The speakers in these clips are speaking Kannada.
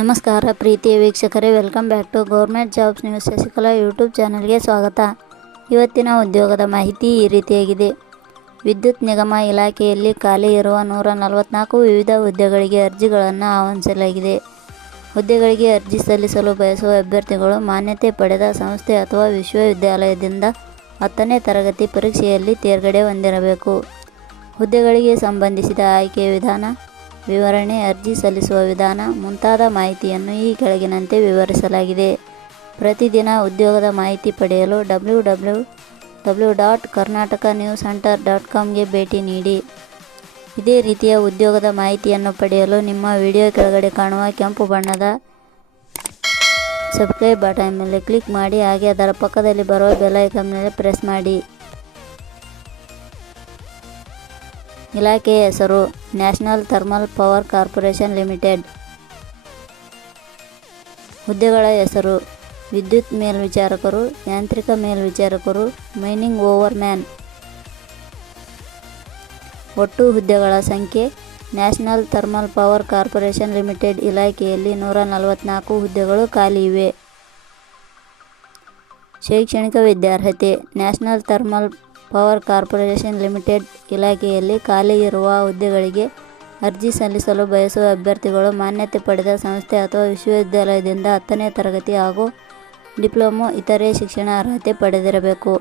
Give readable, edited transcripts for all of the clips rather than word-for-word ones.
ನಮಸ್ಕಾರ ಪ್ರೀತಿಯ ವೀಕ್ಷಕರೇ, welcome back to government jobs news Shashikala YouTube ಚಾನಲ್ಗೆ ಸ್ವಾಗತ. ಇವತ್ತಿನ ಉದ್ಯೋಗದ ಮಾಹಿತಿ ಈ ರೀತಿಯಾಗಿದೆ. ವಿದ್ಯುತ್ ನಿಗಮ ಇಲಾಖೆಯಲ್ಲಿ ಖಾಲಿ ಇರುವ 144 ವಿವಿಧ ಹುದ್ದೆಗಳಿಗೆ ಅರ್ಜಿಗಳನ್ನು ಆಹ್ವಾನಿಸಲಾಗಿದೆ. ಹುದ್ದೆಗಳಿಗೆ ಅರ್ಜಿ ಸಲ್ಲಿಸಲು ಬಯಸುವ ಅಭ್ಯರ್ಥಿಗಳು ಮಾನ್ಯತೆ ಪಡೆದ ಸಂಸ್ಥೆ ಅಥವಾ ವಿಶ್ವವಿದ್ಯಾಲಯದಿಂದ 10ನೇ ತರಗತಿ ಪರೀಕ್ಷೆಯಲ್ಲಿ ತೇರ್ಗಡೆ ಹೊಂದಿರಬೇಕು. ಹುದ್ದೆಗಳಿಗೆ ಸಂಬಂಧಿಸಿದ ಆಯ್ಕೆಯ ವಿಧಾನ, ವಿವರಣೆ, ಅರ್ಜಿ ಸಲ್ಲಿಸುವ ವಿಧಾನ ಮುಂತಾದ ಮಾಹಿತಿಯನ್ನು ಈ ಕೆಳಗಿನಂತೆ ವಿವರಿಸಲಾಗಿದೆ. ಪ್ರತಿದಿನ ಉದ್ಯೋಗದ ಮಾಹಿತಿ ಪಡೆಯಲು www.karnataka.newshunter.com ಭೇಟಿ ನೀಡಿ. ಇದೇ ರೀತಿಯ ಉದ್ಯೋಗದ ಮಾಹಿತಿಯನ್ನು ಪಡೆಯಲು ನಿಮ್ಮ ವಿಡಿಯೋ ಕೆಳಗಡೆ ಕಾಣುವ ಕೆಂಪು ಬಣ್ಣದ ಸಬ್ಸ್ಕ್ರೈಬ್ ಬಟನ್ ಮೇಲೆ ಕ್ಲಿಕ್ ಮಾಡಿ, ಹಾಗೆ ಅದರ ಪಕ್ಕದಲ್ಲಿ ಬರುವ ಬೆಲ್ ಐಕಾನ್ ಮೇಲೆ ಪ್ರೆಸ್ ಮಾಡಿ. ಇಲಾಖೆಯ ಹೆಸರು national Thermal Power Corporation limited. ಹುದ್ದೆಗಳ ಹೆಸರು ವಿದ್ಯುತ್ ಮೇಲ್ವಿಚಾರಕರು, ಯಾಂತ್ರಿಕ ಮೇಲ್ವಿಚಾರಕರು, ಮೈನಿಂಗ್ ಓವರ್ಮ್ಯಾನ್. ಒಟ್ಟು ಹುದ್ದೆಗಳ ಸಂಖ್ಯೆ. National Thermal Power Corporation Limited ಇಲಾಖೆಯಲ್ಲಿ 144 ಹುದ್ದೆಗಳು ಖಾಲಿ ಇವೆ. ಶೈಕ್ಷಣಿಕ ವಿದ್ಯಾರ್ಹತೆ. National Thermal Power Corporation Limited ಇಲಾಖೆಯಲ್ಲಿ ಖಾಲಿ ಇರುವ ಹುದ್ದೆಗಳಿಗೆ ಅರ್ಜಿ ಸಲ್ಲಿಸಲು ಬಯಸುವ ಅಭ್ಯರ್ಥಿಗಳು ಮಾನ್ಯತೆ ಪಡೆದ ಸಂಸ್ಥೆ ಅಥವಾ ವಿಶ್ವವಿದ್ಯಾಲಯದಿಂದ 10ನೇ ತರಗತಿ ಹಾಗೂ ಡಿಪ್ಲೊಮೊ ಇತರೆ ಶಿಕ್ಷಣ ಅರ್ಹತೆ ಪಡೆದಿರಬೇಕು.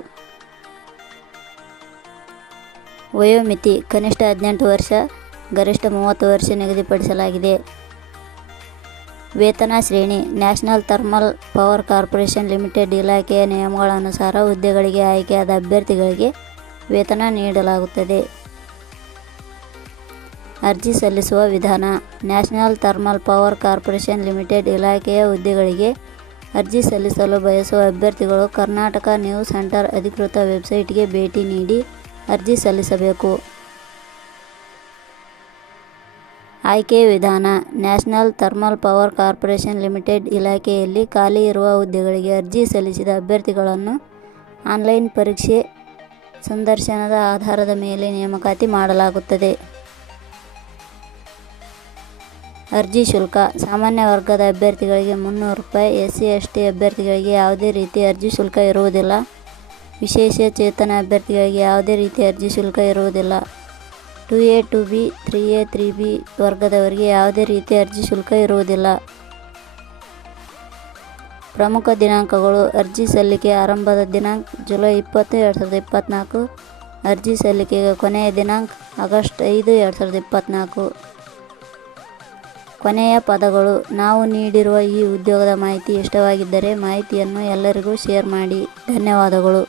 ವಯೋಮಿತಿ ಕನಿಷ್ಠ 18 ವರ್ಷ, ಗರಿಷ್ಠ 30 ವರ್ಷ ನಿಗದಿಪಡಿಸಲಾಗಿದೆ. ವೇತನ ಶ್ರೇಣಿ. National Thermal Power Corporation limited ಇಲಾಖೆಯ ನಿಯಮಗಳ ಅನುಸಾರ ಹುದ್ದೆಗಳಿಗೆ ಆಯ್ಕೆಯಾದ ಅಭ್ಯರ್ಥಿಗಳಿಗೆ ವೇತನ ನೀಡಲಾಗುತ್ತದೆ. ಅರ್ಜಿ ಸಲ್ಲಿಸುವ ವಿಧಾನ. National Thermal Power Corporation limited ಇಲಾಖೆಯ ಹುದ್ದೆಗಳಿಗೆ ಅರ್ಜಿ ಸಲ್ಲಿಸಲು ಬಯಸುವ ಅಭ್ಯರ್ಥಿಗಳು ಕರ್ನಾಟಕ ನ್ಯೂಸ್ ಹಂಟರ್ ಅಧಿಕೃತ ವೆಬ್ಸೈಟ್ಗೆ ಭೇಟಿ ನೀಡಿ ಅರ್ಜಿ ಸಲ್ಲಿಸಬೇಕು. ಆಯ್ಕೆಯ ವಿಧಾನ. National Thermal Power Corporation Limited ಇಲಾಖೆಯಲ್ಲಿ ಖಾಲಿ ಇರುವ ಹುದ್ದೆಗಳಿಗೆ ಅರ್ಜಿ ಸಲ್ಲಿಸಿದ ಅಭ್ಯರ್ಥಿಗಳನ್ನು ಆನ್ಲೈನ್ ಪರೀಕ್ಷೆ ಸಂದರ್ಶನದ ಆಧಾರದ ಮೇಲೆ ನೇಮಕಾತಿ ಮಾಡಲಾಗುತ್ತದೆ. ಅರ್ಜಿ ಶುಲ್ಕ. ಸಾಮಾನ್ಯ ವರ್ಗದ ಅಭ್ಯರ್ಥಿಗಳಿಗೆ 300 ರೂಪಾಯಿ, SC ST ಅಭ್ಯರ್ಥಿಗಳಿಗೆ ಯಾವುದೇ ರೀತಿಯ ಅರ್ಜಿ ಶುಲ್ಕ ಇರುವುದಿಲ್ಲ. ವಿಶೇಷ ಚೇತನ ಅಭ್ಯರ್ಥಿಗಳಿಗೆ ಯಾವುದೇ ರೀತಿಯ ಅರ್ಜಿ ಶುಲ್ಕ ಇರುವುದಿಲ್ಲ. 2A 2B 3A 3B ವರ್ಗದವರಿಗೆ ಯಾವುದೇ ರೀತಿಯ ಅರ್ಜಿ ಶುಲ್ಕ ಇರುವುದಿಲ್ಲ. ಪ್ರಮುಖ ದಿನಾಂಕಗಳು. ಅರ್ಜಿ ಸಲ್ಲಿಕೆ ಆರಂಭದ ದಿನಾಂಕ ಜುಲೈ 20, 2024. ಅರ್ಜಿ ಸಲ್ಲಿಕೆಗೆ ಕೊನೆಯ ದಿನಾಂಕ ಆಗಸ್ಟ್ 5, 2024. ಕೊನೆಯ ಪದಗಳು. ನಾವು ನೀಡಿರುವ ಈ ಉದ್ಯೋಗದ ಮಾಹಿತಿ ಇಷ್ಟವಾಗಿದ್ದರೆ ಮಾಹಿತಿಯನ್ನು ಎಲ್ಲರಿಗೂ ಶೇರ್ ಮಾಡಿ. ಧನ್ಯವಾದಗಳು.